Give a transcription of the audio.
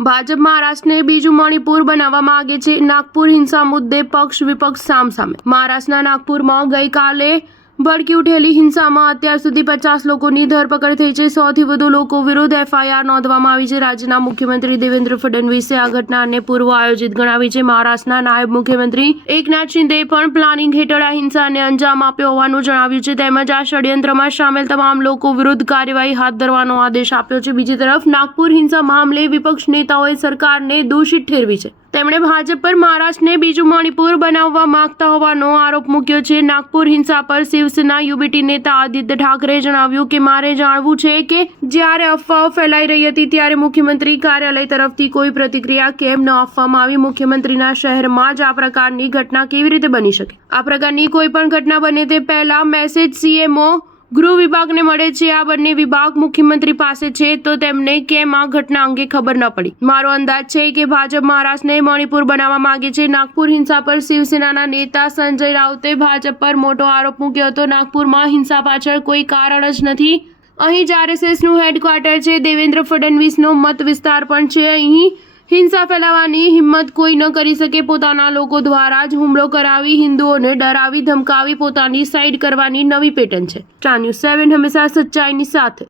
ભાજપ મહારાષ્ટ્રને બીજું મણિપુર બનાવવા માંગે છે। નાગપુર હિંસા મુદ્દે પક્ષ વિપક્ષ સામસામે। મહારાષ્ટ્રના નાગપુરમાં ગઈકાલે ભડકી ઉઠેલી હિંસામાં અત્યાર સુધી 50 લોકોની ધરપકડ થઈ છે। 100થી વધુ લોકો વિરુદ્ધ FIR નોંધવામાં આવી છે। રાજ્યના મુખ્યમંત્રી દેવેન્દ્ર ફડણવીસે આ ઘટનાને પૂર્વ આયોજિત ગણાવી છે। મહારાષ્ટ્રના નાયબ મુખ્યમંત્રી એકનાથ શિંદેએ પણ પ્લાનિંગ હેઠળ આ હિંસાને અંજામ આપ્યો હોવાનું જણાવ્યું છે। તેમજ આ ષડયંત્રમાં સામેલ તમામ લોકો વિરુદ્ધ કાર્યવાહી હાથ ધરવાનો આદેશ આપ્યો છે। બીજી તરફ નાગપુર હિંસા મામલે વિપક્ષ નેતાઓએ સરકારને દોષિત ઠેરવી છે। તેમણે ભાજપ પર મહારાષ્ટ્રને બીજું મણિપુર બનાવવા માંગતા હોવાનો આરોપ મૂક્યો છે। નાગપુર હિંસા પર શિવસેના યુબીટી નેતા આદિત્ય ઠાકરેએ જણાવ્યું કે મારે જાણવું છે કે જ્યારે અફવાઓ ફેલાઈ રહી હતી ત્યારે મુખ્યમંત્રી કાર્યાલય તરફથી કોઈ પ્રતિક્રિયા કેમ ન આપવામાં આવી। મુખ્યમંત્રીના શહેરમાં જ આ પ્રકારની ઘટના કેવી રીતે બની શકે? આ પ્રકારની કોઈ પણ ઘટના બને તે પહેલા મેસેજ CMO ગૃહ વિભાગને મળે છે। આ બંને વિભાગ મુખ્યમંત્રી પાસે છે તો તેમને કેમ આ ઘટના અંગે ખબર ન પડી? મારો અંદાજ છે કે ભાજપ મહારાષ્ટ્રને મણિપુર બનાવવા માંગે છે। નાગપુર હિંસા પર શિવસેનાના નેતા સંજય રાઉતે ભાજપ પર મોટો આરોપ મૂક્યો હતો। નાગપુરમાં હિંસા પાછળ કોઈ કારણ જ નથી। અહીં જ RSSનું હેડક્વાર્ટર છે। દેવેન્દ્ર ફડણવીસનો મત વિસ્તાર પણ છે। અહીં હિંસા ફેલાવવાની હિંમત કોઈ ન કરી શકે। પોતાના લોકો દ્વારા જ હુમલો કરાવી હિન્દુઓને ડરાવી ધમકાવી પોતાની સાઈડ કરવાની નવી પેટર્ન છે। સ્ટાર ન્યૂઝ 7 હંમેશા સચ્ચાઈની સાથે।